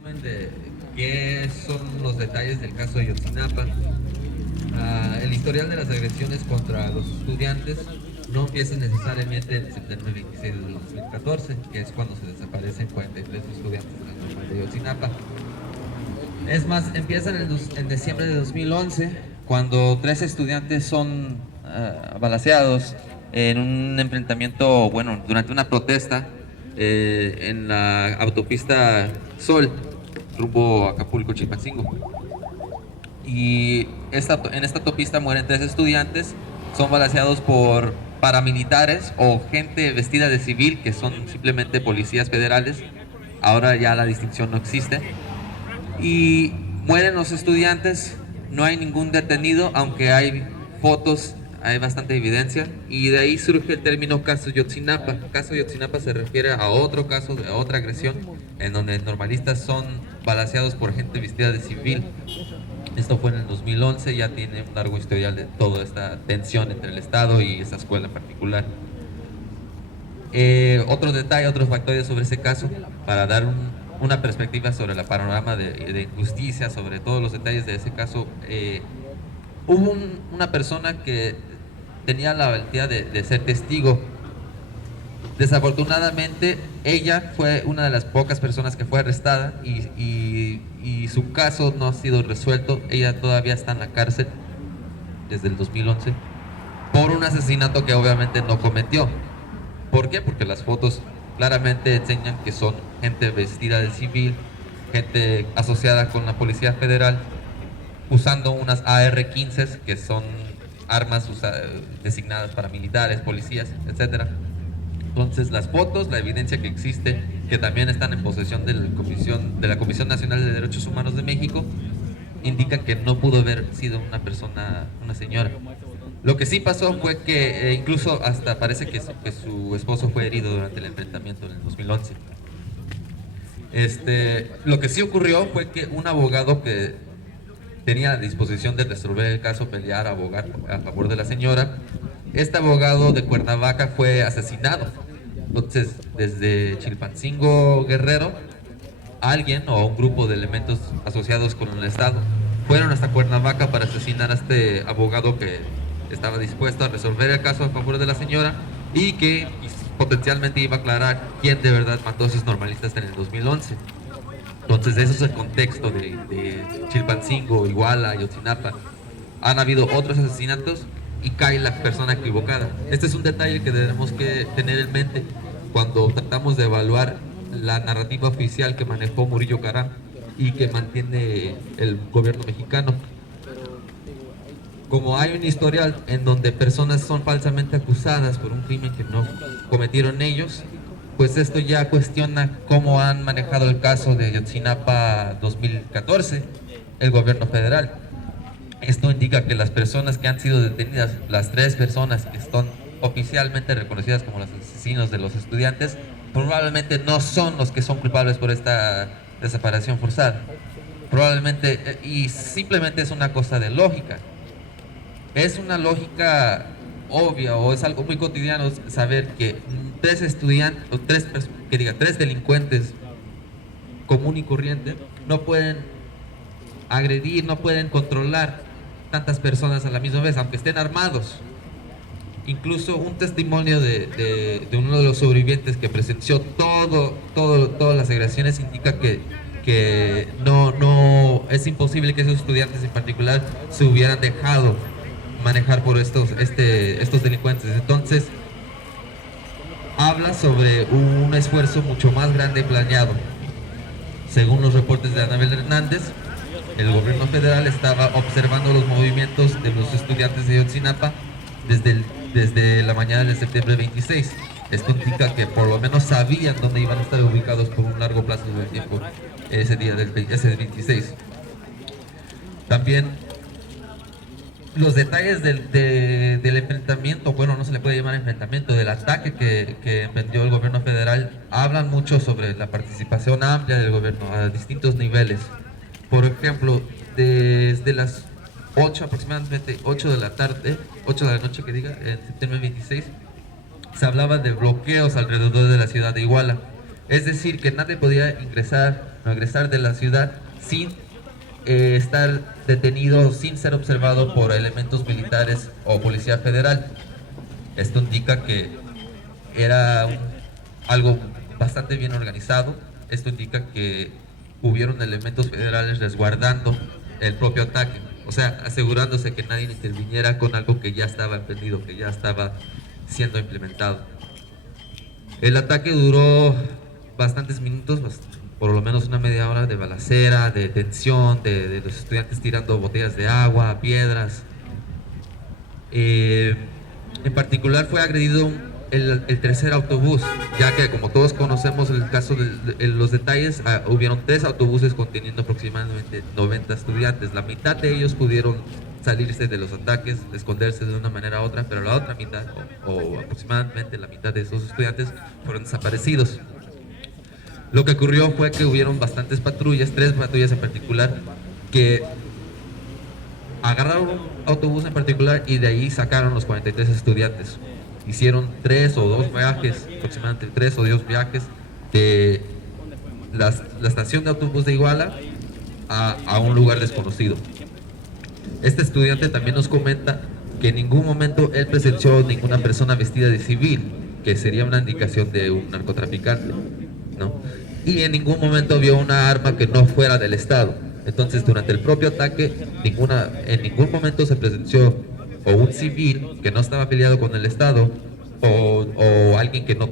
De qué son los detalles del caso de Ayotzinapa. El historial de las agresiones contra los estudiantes no empieza necesariamente en septiembre 26 de 2014, que es cuando se desaparecen 43 estudiantes de la normal de Ayotzinapa. Es más, empieza en diciembre de 2011, cuando 13 estudiantes son balaceados en un enfrentamiento, bueno, durante una protesta en la autopista Sol, rumbo a Acapulco, Chilpancingo. Y en esta autopista mueren 3 estudiantes, son balaceados por paramilitares o gente vestida de civil, que son simplemente policías federales. Ahora ya la distinción no existe. Y mueren los estudiantes, no hay ningún detenido, aunque hay fotos, hay bastante evidencia, y de ahí surge el término caso Yotzinapa. Caso Yotzinapa se refiere a otro caso de otra agresión, en donde normalistas son balaceados por gente vestida de civil. Esto fue en el 2011, ya tiene un largo historial de toda esta tensión entre el Estado y esa escuela en particular. Otro detalle, otros factores sobre ese caso, para dar una perspectiva sobre el panorama de injusticia, sobre todos los detalles de ese caso. Hubo una persona que tenía la valentía de ser testigo. Desafortunadamente, ella fue una de las pocas personas que fue arrestada y su caso no ha sido resuelto. Ella todavía está en la cárcel desde el 2011 por un asesinato que obviamente no cometió. ¿Por qué? Porque las fotos claramente enseñan que son gente vestida de civil, gente asociada con la Policía Federal, usando unas AR-15, que son armas designadas para militares, policías, etcétera. Entonces, las fotos, la evidencia que existe, que también están en posesión de la Comisión Nacional de Derechos Humanos de México, indican que no pudo haber sido una persona, una señora. Lo que sí pasó fue que incluso hasta parece que su esposo fue herido durante el enfrentamiento en el 2011. Lo que sí ocurrió fue que un abogado que tenía la disposición de resolver el caso, pelear, abogar a favor de la señora, este abogado de Cuernavaca fue asesinado. Entonces, desde Chilpancingo, Guerrero, alguien o un grupo de elementos asociados con el Estado fueron hasta Cuernavaca para asesinar a este abogado que estaba dispuesto a resolver el caso a favor de la señora y que potencialmente iba a aclarar quién de verdad mató a esos normalistas en el 2011. Entonces, ese es el contexto de Chilpancingo, Iguala, Ayotzinapa. Han habido otros asesinatos y cae la persona equivocada. Este es un detalle que debemos que tener en mente cuando tratamos de evaluar la narrativa oficial que manejó Murillo Caram y que mantiene el gobierno mexicano. Como hay un historial en donde personas son falsamente acusadas por un crimen que no cometieron ellos, pues esto ya cuestiona cómo han manejado el caso de Ayotzinapa 2014 el gobierno federal. Esto indica que las personas que han sido detenidas, las 3 personas que están oficialmente reconocidas como los asesinos de los estudiantes, probablemente no son los que son culpables por esta desaparición forzada. Probablemente, y simplemente es una cosa de lógica. Es una lógica obvia o es algo muy cotidiano saber que 3 estudiantes, o 3 delincuentes común y corriente no pueden agredir, no pueden controlar tantas personas a la misma vez, aunque estén armados. Incluso un testimonio de uno de los sobrevivientes que presenció todas las agresiones indica que no es imposible que esos estudiantes en particular se hubieran dejado manejar por estos delincuentes. Entonces, habla sobre un esfuerzo mucho más grande planeado. Según los reportes de Anabel Hernández, el gobierno federal estaba observando los movimientos de los estudiantes de Ayotzinapa desde la mañana del septiembre 26. Esto indica que por lo menos sabían dónde iban a estar ubicados por un largo plazo de tiempo ese día ese 26. También los detalles del enfrentamiento, bueno, no se le puede llamar enfrentamiento, del ataque que emprendió el gobierno federal, hablan mucho sobre la participación amplia del gobierno a distintos niveles. Por ejemplo, desde las 8, aproximadamente 8 de la tarde, 8 de la noche que diga, en septiembre 26, se hablaba de bloqueos alrededor de la ciudad de Iguala. Es decir, que nadie podía ingresar egresar de la ciudad sin estar detenido, sin ser observado por elementos militares o policía federal. Esto indica que era algo bastante bien organizado. Esto indica que hubieron elementos federales resguardando el propio ataque, o sea, asegurándose que nadie interviniera con algo que ya estaba emprendido, que ya estaba siendo implementado. El ataque duró bastantes minutos, por lo menos una media hora de balacera, de tensión, de los estudiantes tirando botellas de agua, piedras. En particular fue agredido el tercer autobús, ya que como todos conocemos el caso de los detalles, hubieron 3 autobuses conteniendo aproximadamente 90 estudiantes. La mitad de ellos pudieron salirse de los ataques, esconderse de una manera u otra, pero la otra mitad, o aproximadamente la mitad de esos estudiantes, fueron desaparecidos. Lo que ocurrió fue que hubieron bastantes patrullas, 3 patrullas en particular, que agarraron un autobús en particular y de ahí sacaron los 43 estudiantes. Hicieron 3 o 2 viajes, aproximadamente 3 o 2 viajes de la estación de autobús de Iguala a un lugar desconocido. Este estudiante también nos comenta que en ningún momento él presenció ninguna persona vestida de civil, que sería una indicación de un narcotraficante, ¿no? Y en ningún momento vio una arma que no fuera del Estado. Entonces, durante el propio ataque, en ningún momento se presenció o un civil que no estaba afiliado con el Estado o alguien que no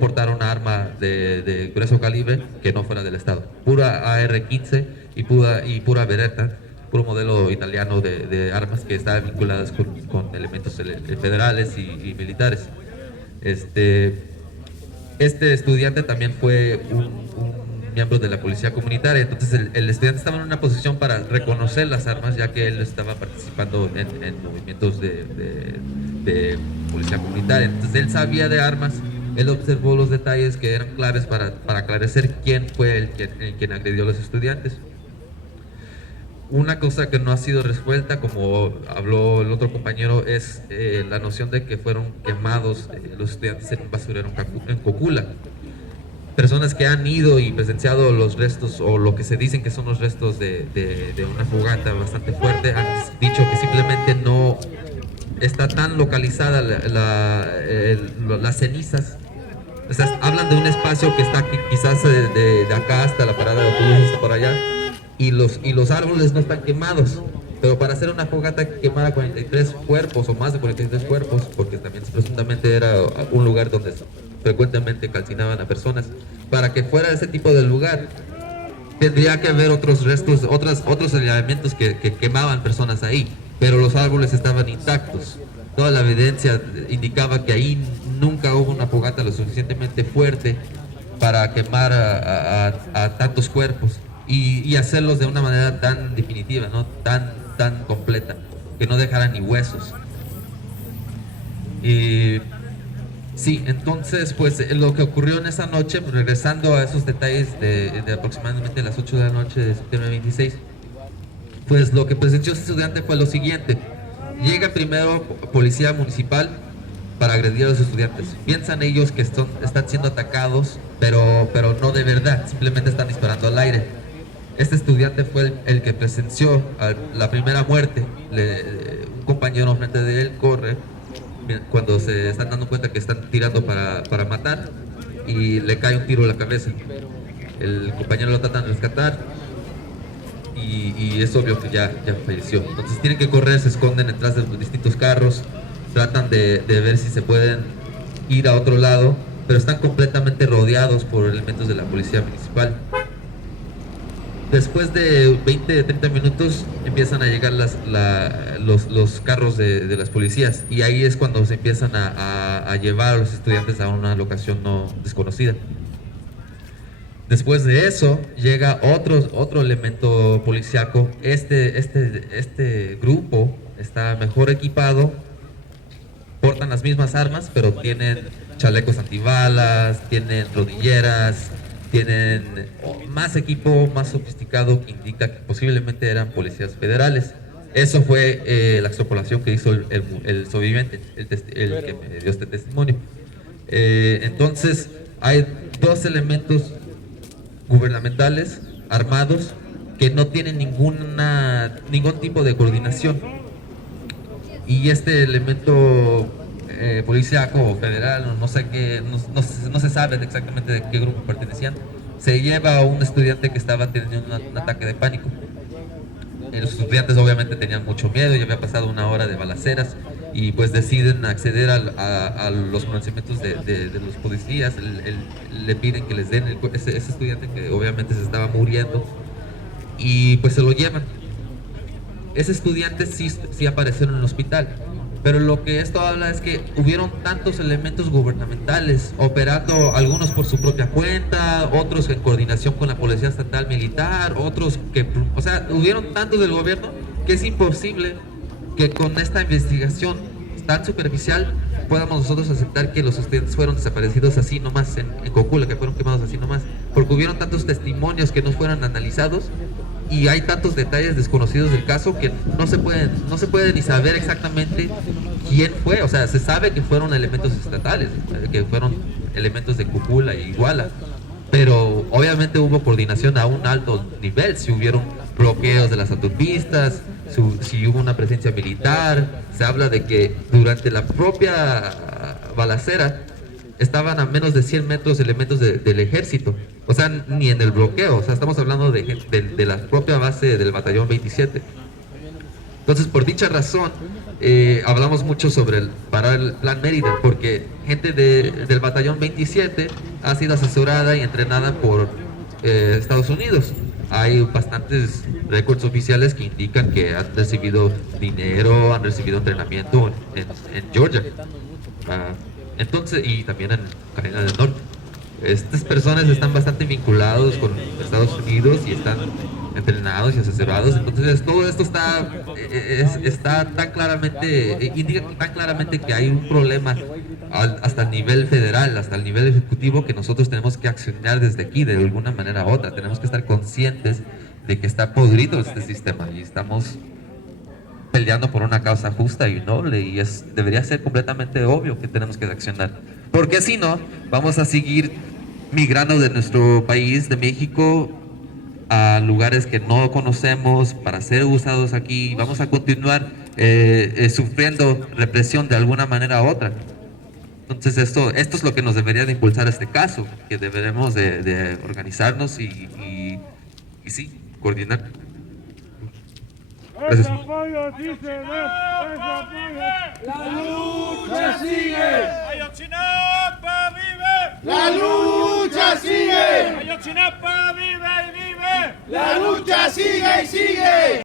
portara una arma de grueso calibre que no fuera del Estado. Pura AR-15 y pura Beretta, puro modelo italiano de armas que estaban vinculadas con elementos federales y militares. Este estudiante también fue un miembro de la policía comunitaria, entonces el estudiante estaba en una posición para reconocer las armas, ya que él estaba participando en movimientos de policía comunitaria. Entonces él sabía de armas, él observó los detalles que eran claves para aclarecer quién fue quien agredió a los estudiantes. Una cosa que no ha sido resuelta, como habló el otro compañero, es la noción de que fueron quemados los estudiantes en un basurero en Cocula. Personas que han ido y presenciado los restos, o lo que se dicen que son los restos de una fogata bastante fuerte, han dicho que simplemente no está tan localizada las cenizas. O sea, hablan de un espacio que está quizás de acá hasta la parada de autobús, hasta por allá, y los árboles no están quemados. Pero para hacer una fogata que quemara 43 cuerpos o más de 43 cuerpos, porque también presuntamente era un lugar donde frecuentemente calcinaban a personas, para que fuera ese tipo de lugar tendría que haber otros restos, otros elementos que quemaban personas ahí, pero los árboles estaban intactos. Toda la evidencia indicaba que ahí nunca hubo una fogata lo suficientemente fuerte para quemar a tantos cuerpos y hacerlos de una manera tan definitiva, ¿no? tan completa, que no dejara ni huesos. Sí, entonces pues lo que ocurrió en esa noche, regresando a esos detalles de aproximadamente las 8 de la noche de septiembre 26, pues lo que presenció ese estudiante fue lo siguiente. Llega primero policía municipal para agredir a los estudiantes. Piensan ellos que están siendo atacados, pero no de verdad, simplemente están disparando al aire. Este estudiante fue el que presenció la primera muerte. Un compañero frente de él corre cuando se están dando cuenta que están tirando para matar y le cae un tiro en la cabeza. El compañero lo tratan de rescatar y es obvio que ya falleció. Entonces tienen que correr, se esconden detrás de los distintos carros, tratan de ver si se pueden ir a otro lado, pero están completamente rodeados por elementos de la policía municipal. Después de 20-30 minutos empiezan a llegar los carros de las policías y ahí es cuando se empiezan a llevar a los estudiantes a una locación no desconocida. Después de eso llega otro elemento policiaco. Este grupo está mejor equipado, portan las mismas armas, pero tienen chalecos antibalas, tienen rodilleras, tienen más equipo, más sofisticado, que indica que posiblemente eran policías federales. Eso fue la extrapolación que hizo el sobreviviente, el que me dio este testimonio. Entonces hay dos elementos gubernamentales, armados, que no tienen ningún tipo de coordinación. Y este elemento policíaco o federal, no sé qué, no se sabe exactamente de qué grupo pertenecían, se lleva a un estudiante que estaba teniendo un ataque de pánico. Los estudiantes obviamente tenían mucho miedo, ya había pasado una hora de balaceras y pues deciden acceder a los conocimientos de los policías. Le piden que les den ese estudiante que obviamente se estaba muriendo y pues se lo llevan. Ese estudiante sí apareció en el hospital, pero lo que esto habla es que hubieron tantos elementos gubernamentales operando, algunos por su propia cuenta, otros en coordinación con la Policía Estatal Militar, otros que, o sea, hubieron tantos del gobierno que es imposible que con esta investigación tan superficial podamos nosotros aceptar que los estudiantes fueron desaparecidos así nomás en Cocula, que fueron quemados así nomás, porque hubieron tantos testimonios que no fueron analizados y hay tantos detalles desconocidos del caso que no se puede ni saber exactamente quién fue. O sea, se sabe que fueron elementos estatales, que fueron elementos de Cúpula e Iguala, pero obviamente hubo coordinación a un alto nivel. Si hubieron bloqueos de las autopistas, si hubo una presencia militar. Se habla de que durante la propia balacera estaban a menos de 100 metros elementos del ejército, o sea, ni en el bloqueo, o sea, estamos hablando de la propia base del batallón 27. Entonces, por dicha razón, hablamos mucho sobre parar el Plan Mérida, porque gente del batallón 27 ha sido asesorada y entrenada por Estados Unidos. Hay bastantes récords oficiales que indican que han recibido dinero, han recibido entrenamiento en Georgia. Entonces, y también en Carolina del Norte. Estas personas están bastante vinculados con Estados Unidos y están entrenados y asesorados. Entonces, todo esto está tan claramente, indica tan claramente que hay un problema hasta el nivel federal, hasta el nivel ejecutivo, que nosotros tenemos que accionar desde aquí de alguna manera u otra. Tenemos que estar conscientes de que está podrido este sistema y estamos peleando por una causa justa y noble, y debería ser completamente obvio que tenemos que accionar, porque si no, vamos a seguir migrando de nuestro país, de México, a lugares que no conocemos para ser usados aquí. Vamos a continuar sufriendo represión de alguna manera u otra. Entonces esto es lo que nos debería de impulsar este caso, que deberemos de organizarnos y sí, coordinar. Gracias. ¡La lucha sigue! ¡Ayotzinapa vive! ¡La lucha sigue! ¡Ayotzinapa vive y vive! ¡La lucha sigue y sigue!